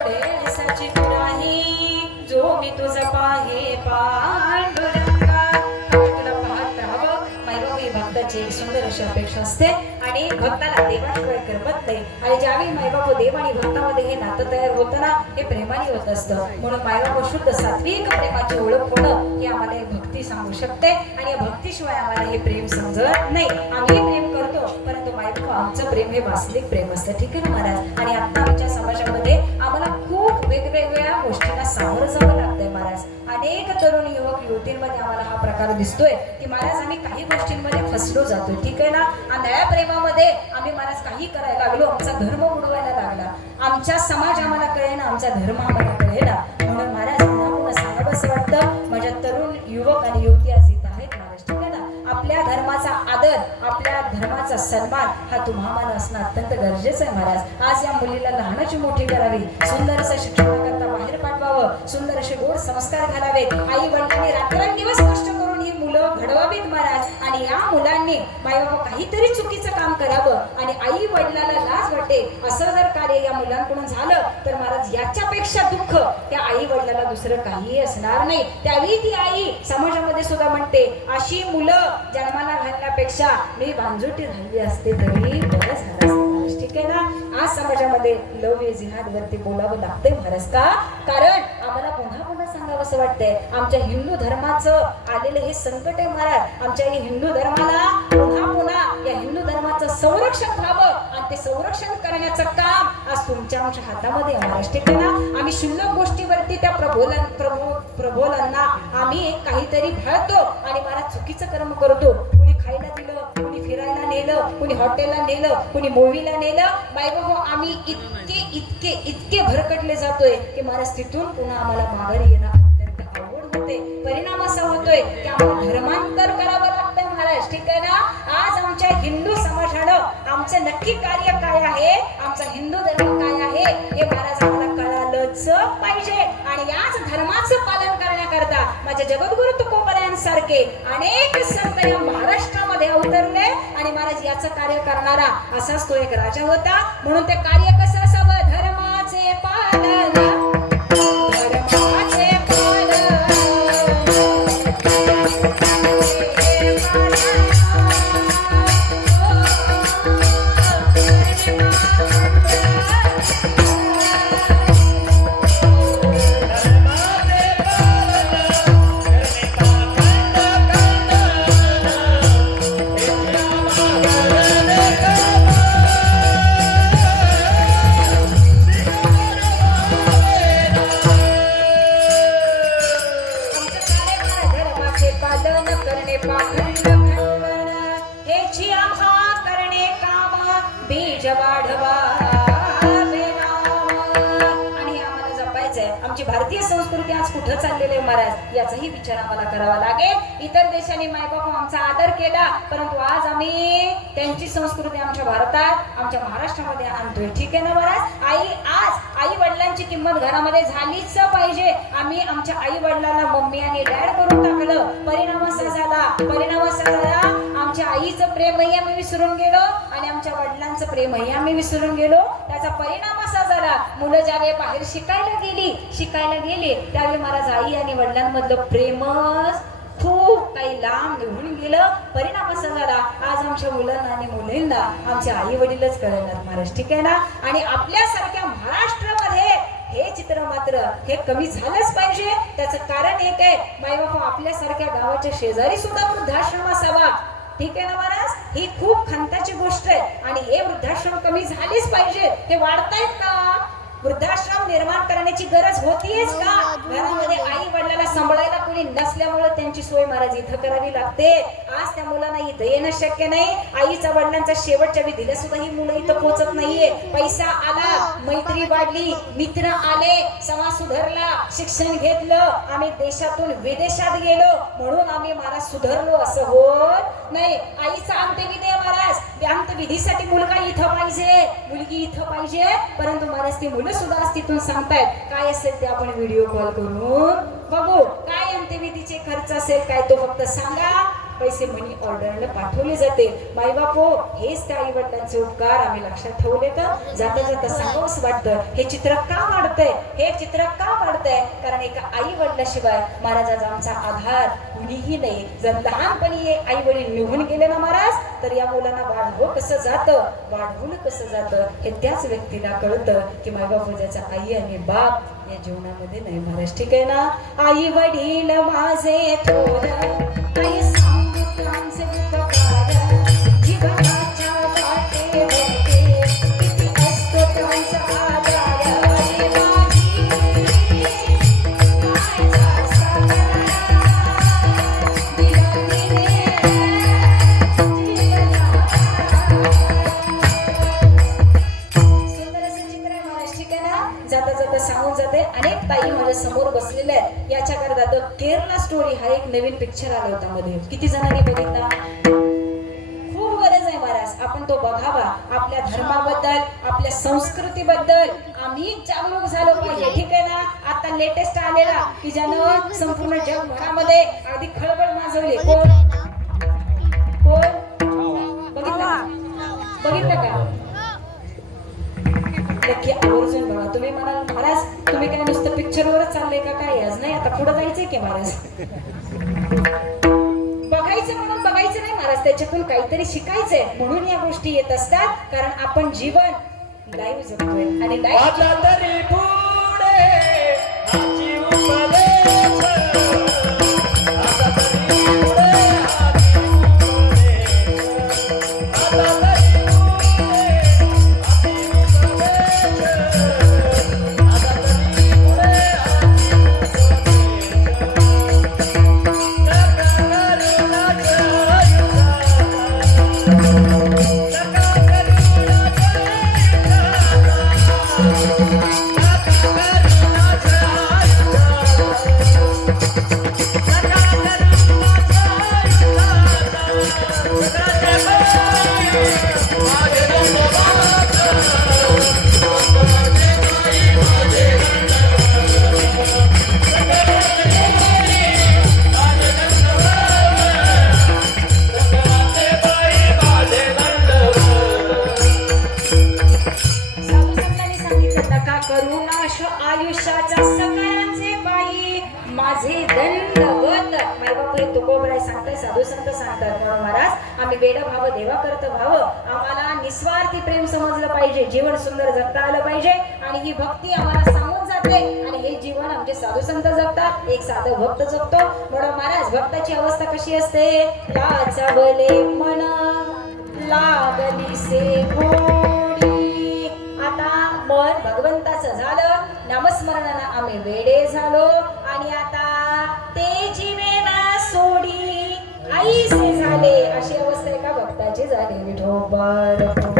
वेळेसाची तुराही जो मी तुझा पाहे पांडुरंगा सुंदर अशी अपेक्षा असते. आणि भक्ताला देवाशिवाय करमत नाही. आणि ज्यावेळी मायबापू देव आणि भक्तामध्ये हे नातं तयार होतं ना हे प्रेमाने होत असतं. म्हणून मायबापू शुद्ध सात्विक प्रेमाची ओळख होणं हे आम्हाला एक भक्ती सांगू शकते. आणि या भक्तीशिवाय आम्हाला हे प्रेम समजत नाही. आम्ही प्रेम करतो परंतु मायबापू आमचं प्रेम हे वास्तविक प्रेम असतं. ठीक आहे ना महाराज? आणि आता आमच्या समाजामध्ये आम्हाला खूप वेगवेगळ्या गोष्टींना सामोरं जावं गोष्टींमध्ये आम्हाला हा प्रकार दिसतोय. की महाराज आम्ही काही गोष्टींमध्ये फसलो जातोय. ठीक आहे ना? आंधळ्या प्रेमामध्ये आम्ही महाराज काही करायला लागलो. आमचा धर्म उडवायला लागला. आमच्या समाज आम्हाला कळेना. आमचा धर्म आम्हाला कळेना. म्हणून महाराज पुन्हा सांगावं असं वाटतं. माझ्या तरुण युवक आणि युवती आज इथं आहेत महाराज. ठीक आहे ना? आपल्या धर्माचा आदर आपल्या धर्माचा सन्मान हा तुम्हा मला असणं अत्यंत गरजेचं आहे महाराज. आज या मुलीला लहानाची मोठी करावी. सुंदर असं शिक्षण बाहेर सुंदर असे गोड संस्कार घालावेत. आई वडिलांनी रात्रंदिवस कष्ट करून ही मुलं घडवावीत महाराज. आणि या मुलांनी मायबाबा काहीतरी चुकीचं काम करावं आणि आई वडिलाला लाज वाटे. असं जर कार्य या मुलांकडून झालं तर महाराज याच्यापेक्षा दुःख त्या आई वडिलाला दुसरं काहीही असणार नाही. त्यावेळी ती आई समाजामध्ये सुद्धा म्हणते अशी मुलं जन्माला घालण्यापेक्षा मी बांजुटी राहिली असते तरी बरं झालं ठीक आहे ना? आज समाजामध्ये लव ये जिहाद वरती बोलावं लागतंय महाराज का? कारण आम्हाला पुन्हा पुन्हा सांगावं असं वाटतंय. आमच्या हिंदू धर्माचं आलेलं हे संकट आहे महाराज. आमच्या या हिंदू धर्माला पुन्हा पुन्हा या हिंदू धर्माचं संरक्षण व्हावं आणि ते संरक्षण करण्याचं काम आज तुमच्या आमच्या हातामध्ये आहे महाराज. ठीक आहे ना? आम्ही शुल्लक गोष्टीवरती त्या प्रबोलन प्रभू प्रबोलांना आम्ही काहीतरी भाळतो आणि मला चुकीचं कर्म करतो. नेलं कुणी हॉटेलला नेलं कुणी मूवीला नेलं. बायबा आम्ही इतके इतके इतके भरकटले जातोय की महाराज तिथून पुन्हा आम्हाला माघारी येणं अत्यंत अवघड होते परिणाम असा होतोय की आम्हाला धर्मांतर करावं लागतंय महाराज ठीक आहे ना? आज आमच्या हिंदू समाजानं आमचं नक्की कार्य काय आहे? आमचा हिंदू धर्म काय आहे? हे महाराज आम्हाला कळालंच पाहिजे. आणि याच धर्माचं पालन करण्याकरता माझ्या जगद्गुरु सारखे अनेक संत या महाराष्ट्रामध्ये अवतरले आणि महाराज याचं कार्य करणारा असाच तो एक राजा होता. म्हणून ते कार्य भारतीय संस्कृती आज कुठं चाललेली आहे महाराज? याचाही विचार आम्हाला करावा लागेल. इतर देशांनी मायबाप आमचा आदर केला परंतु आज आम्ही त्यांची संस्कृती आमच्या भारतात आमच्या महाराष्ट्रामध्ये आणतोय. ठीक आहे ना महाराज? आई आज आई वडिलांची किंमत घरामध्ये झालीच पाहिजे. आम्ही आमच्या आई वडिलांना मम्मी आणि डॅड करून टाकलं. परिणाम असा झाला. परिणाम असा झाला आमच्या आईचं प्रेमही आम्ही विसरून गेलो आणि आमच्या वडिलांचं प्रेमही आम्ही विसरून गेलो. त्याचा परिणाम असा झाला मुलं ज्यावेळी बाहेर शिकायला गेली शिकायला गेली त्यावेळी महाराज आई आणि वडिलांमधलं प्रेमच खूप काही लांब निघून गेलं. परिणाम असा झाला आज आमच्या मुलांना आणि मुलींना आमचे आई वडीलच कळणार महाराज ठीक आहे ना? आणि आपल्यासारख्या महाराष्ट्रामध्ये हे चित्र मात्र हे कमी झालंच पाहिजे. त्याचं कारण एक आहे माईबापा आपल्यासारख्या गावाच्या शेजारी सुद्धा वृद्धाश्रम असावा. ठीक आहे ना महाराज? ही खूप खंताची गोष्ट आहे आणि हे वृद्धाश्रम कमी झालीच पाहिजे. ते वाढतायत का? वृद्धाश्रम निर्माण करण्याची गरज होतीच का? घरामध्ये आई वडिलांना सांभाळायला कोणी नसल्यामुळे त्यांची सोय महाराज इथं करावी लागते. आज त्या मुलांना इथं येणं शक्य नाही. आईचा वडिलांचा शेवटच्या विधीला सुद्धा ही मुलं इथं पोहोचत नाहीये. पैसा आला मैत्री वाढली मित्र आले समाज सुधारला शिक्षण घेतलं आम्ही देशातून विदेशात गेलो म्हणून आम्ही महाराज सुधारलो असं होत नाही. आईचा अंत्यविधी विधीसाठी मुलगा इथं पाहिजे मुलगी इथं पाहिजे. परंतु महाराज ती मुलं सुद्धा तिथून सांगतायत काय असेल ते आपण व्हिडिओ कॉल करून बघू. काय अंत्यविधीचे खर्च असेल काय तो फक्त सांगा. पैसे मनी ऑर्डरला पाठवले जाते. माय बाप हो हेच त्या आई वडिलांचे उपकार. आम्ही लक्षात ठेवले तर जाता जाता सांगावंच वाटतं. हे चित्र का वाढतंय? हे चित्र का वाढतंय? कारण एका आई वडिलाशिवाय महाराजाचा आमचा आधार कुणीही नाही. जर लहानपणी आई वडील निघून गेले ना महाराज तर या मुलांना वाढव कसं जातं? वाढवून कसं जातं? हे त्याच व्यक्तीला कळतं की मायबाप ज्याचा आई आणि बाप या जीवनामध्ये नाही महाराज. ठीक आहे ना? आई वडील माझे थोर आई सांगतांचे महाराज जाता जाता सांगून जाते. अनेक ताई माझ्यासमोर बसलेल्या आहेत. याच्याकरता द केरला स्टोरी हा एक नवीन पिक्चर आला होता मध्ये. किती जणांनी बघितला? खूप गरज आहे महाराज. आपण तो बघावा. आपल्या धर्माबद्दल आपल्या संस्कृतीबद्दल. आम्ही जागरूक झालो पाहिजे. ठीक आहे ना? आता लेटेस्ट आलेला की ज्यानं संपूर्ण जगभरामध्ये अगदी खळबळ माजवली. कोण? नक्की आवर्जून बघा तुम्ही म्हणाल महाराज तुम्ही काय नुसतं पिक्चरवरच चाललंय का काय? आज नाही आता पुढे जायचंय की महाराज? बघायचं म्हणून बघायचं नाही महाराज त्याच्यातून काहीतरी शिकायचंय. म्हणून या गोष्टी येत असतात कारण आपण जीवन लाईव्ह जगतोय. आणि लाईव्ह माय बाप हे तुकोबराय सांगताय? साधू संत सांगतात म्हणून महाराज. आम्ही भाव देवा करत भाव. आम्हाला निस्वार्थी प्रेम समजलं पाहिजे. जीवन सुंदर जगता आलं पाहिजे. आणि ही भक्ती आम्हाला सांगून जाते. आणि हे जीवन आमचे साधू संत जगतात. एक साधं भक्त जगतो. म्हणून महाराज भक्ताची अवस्था कशी असते? लाचावले मन लागली से गोडी आता मन भगवंताचं झालं. नामस्मरणानं आम्ही वेडे झालो. आणि आता ते जीवेना सोडी. आईसे झाले अशी अवस्था एका भक्ताची झाली विठोबा